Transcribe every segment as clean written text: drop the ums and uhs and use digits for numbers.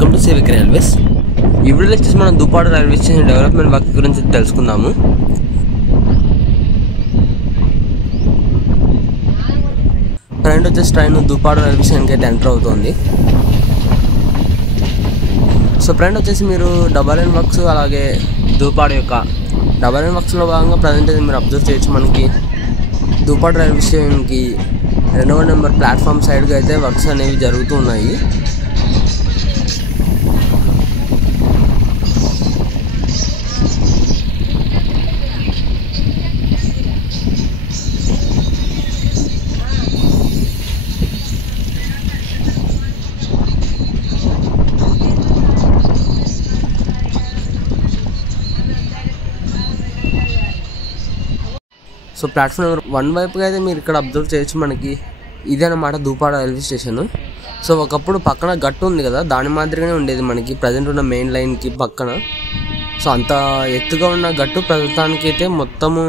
Welcome to civic railways. ఈ వీడియోలో వచ్చేసి మనం Duppada railway station development work గురించి తెలుసుకుందాము. ఫ్రెండ్ వచ్చేసి ట్రైన్ దుప్పాడ రైల్వే స్టేషన్కి అయితే ఎంటర్ అవుతుంది. సో ఫ్రెండ్ వచ్చేసి మీరు డబల్ లైన్ వర్క్స్ అలాగే దుప్పాడ యొక్క డబల్ లైన్ వర్క్స్లో భాగంగా ప్రజెంట్ అయితే మీరు అబ్జర్వ్ చేయొచ్చు. మనకి దుప్పాడ రైల్వే స్టేషన్కి 2వ నెంబర్ ప్లాట్ఫామ్ సైడ్గా అయితే వర్క్స్ అనేవి జరుగుతూ ఉన్నాయి. సో ప్లాట్ఫామ్ నెంబర్ 1 వైపుగా అయితే మీరు ఇక్కడ అబ్జర్వ్ చేయొచ్చు. మనకి ఇదే అన్నమాట దుప్పాడ రైల్వే స్టేషన్. సో ఒకప్పుడు పక్కన గట్టు ఉంది కదా, దాని మాదిరిగానే ఉండేది మనకి ప్రజెంట్ ఉన్న మెయిన్ లైన్కి పక్కన. సో అంత ఎత్తుగా ఉన్న గట్టు ప్రస్తుతానికి అయితే మొత్తము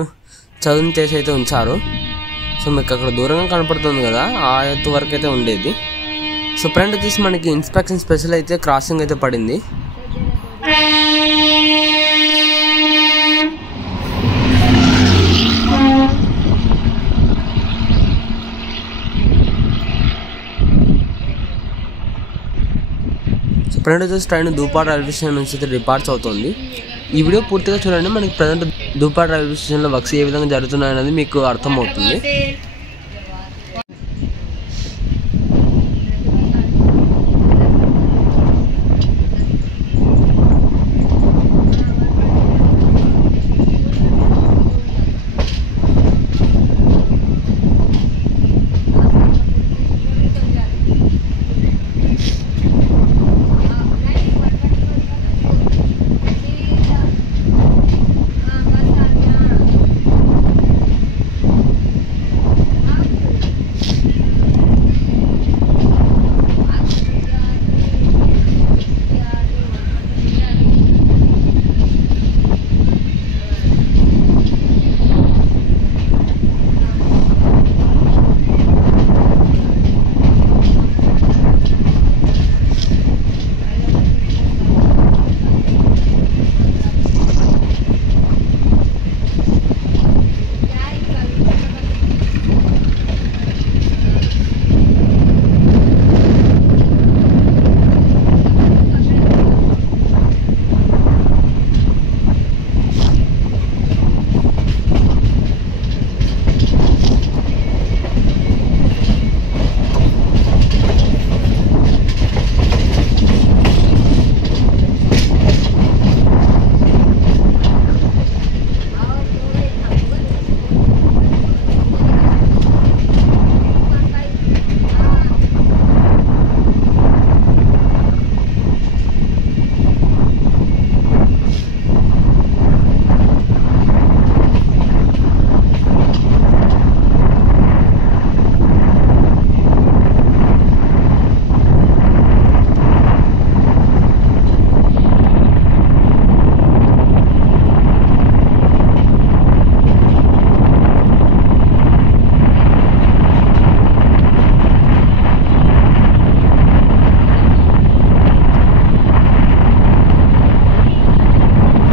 చదును చేసి అయితే ఉంచారు. సో మీకు అక్కడ దూరంగా కనపడుతుంది కదా, ఆ ఎత్తు వరకు అయితే ఉండేది. సో ఫ్రెండ్ వచ్చేసి మనకి ఇన్స్పెక్షన్ స్పెషల్ అయితే క్రాసింగ్ అయితే పడింది. ఫ్రెండ్ వచ్చేసి ట్రైన్ దుప్పాడ రైల్వే స్టేషన్ నుంచి అయితే డిపార్చ్ అవుతుంది. ఈ వీడియో పూర్తిగా చూడండి, మనకి ప్రజెంట్ దుప్పాడ రైల్వే స్టేషన్లో వర్క్స్ ఏ విధంగా జరుగుతున్నాయి అనేది మీకు అర్థమవుతుంది.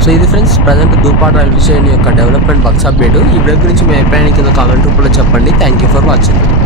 సో ఇది friends present Duppada railway station యొక్క డెవలప్మెంట్ వర్క్స్ అప్డేట్. ఈ వీడియో గురించి మీ అభిప్రాయాన్ని కింద కామెంట్ రూపంలో చెప్పండి. Thank you for watching.